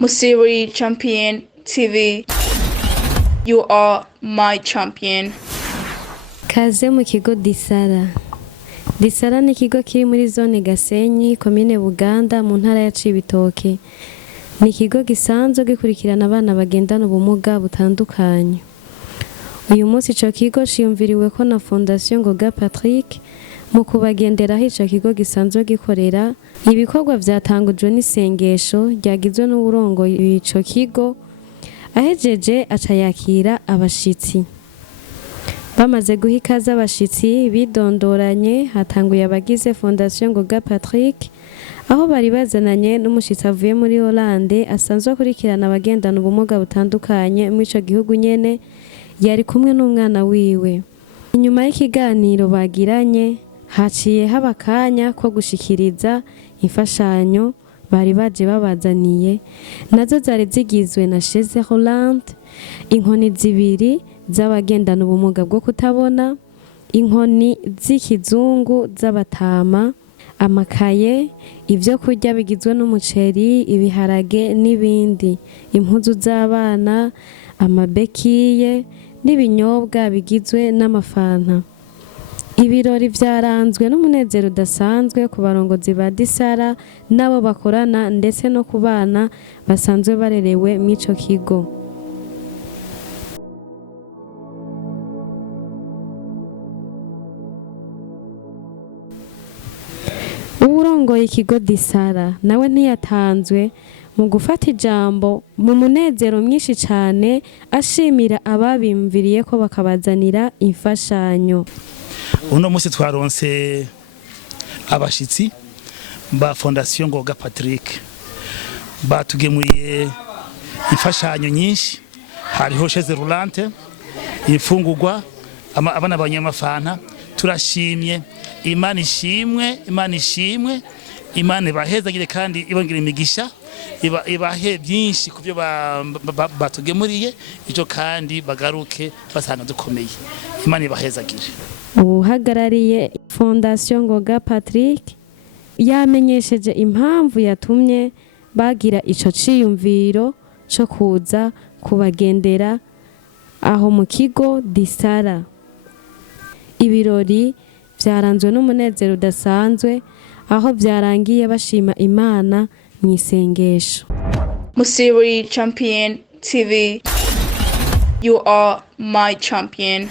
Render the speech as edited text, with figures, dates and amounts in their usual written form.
Musiri Champion TV, you are my champion. Kaze mu kigo DISARA. DISARA ni ikigo kiri muri zone Gasenyi, komine Buganda, mu ntara ya Cibitoke. Ni ikigo gisanzwe gikurikirana abana bagendana ubumuga butandukanye. Uyu munsi ico kigo ciyumviriwe ko na Fondation Patrick mu kubagenderaho ico kigo gisanzwe gikorera. Ibikorwa vyatangujwe n'isengesho ryagizwe n'uburongo ico kigo, ahejeje aca yakira abashitsi. Bamaze guha ikaze abashitsi bidondoranye, hatanguye abagize Fondation Patrick, aho bari bazananye n'umushitsi avuye muri Hollande asanzwe akurikirana abagendana ubumuga butandukanye mu ico gihugu nyene, yari kumwe n'umwana wiwe. Inyuma y'ikiganiro bagiranye, haciye haba akanya ko gushikiriza imfashanyo bari baje babazaniye, nazo zari zigizwe na chaise roulante, inkoni zibiri z'abagendana ubumuga bwo kutabona, inkoni z'ikizungu z'abatama, amakaye, ivyo kurya bigizwe n'umuceri, ibiharage n'ibindi, impuzu z'abana, amabekiye n'ibinyobwa bigizwe n'amafanta. Ibirori vyaranzwe n'umunezero udasanzwe ku barongozi ba DISARA nabo bakorana ndetse no ku bana basanzwe barerewe mw'ico kigo. Uwurongoye ikigo DISARA nawe ntiyatanzwe mu gufata ijambo mu munezero mwinshi cane, ashimira ababimviriye ko bakabazanira imfashanyo. Uno musi twaronse abashitsi ba Fondation Patrick batugemuriye imfashanyo nyinshi, hariho chaise roulante, imfungurwa, abana banyamafanta. Turashimye, Imana ishimwe, Imana ishimwe, Imana ibahezagire kandi ibongera imigisha, ibahe byinshi kubyo batugemuriye, ico kandi bagaruke basanga dukomeye. Imana ibahezagire. Uhagarariye Fondation Patrick yamenyesheje impamvu yatumye bagira ico ciyumviro co kuza kubagendera aho mu kigo DISARA. Ibirori vyaranzwe n'umunezero udasanzwe, aho vyarangiye bashima Imana mw'isengesho. Musiri Champion TV, you are my champion.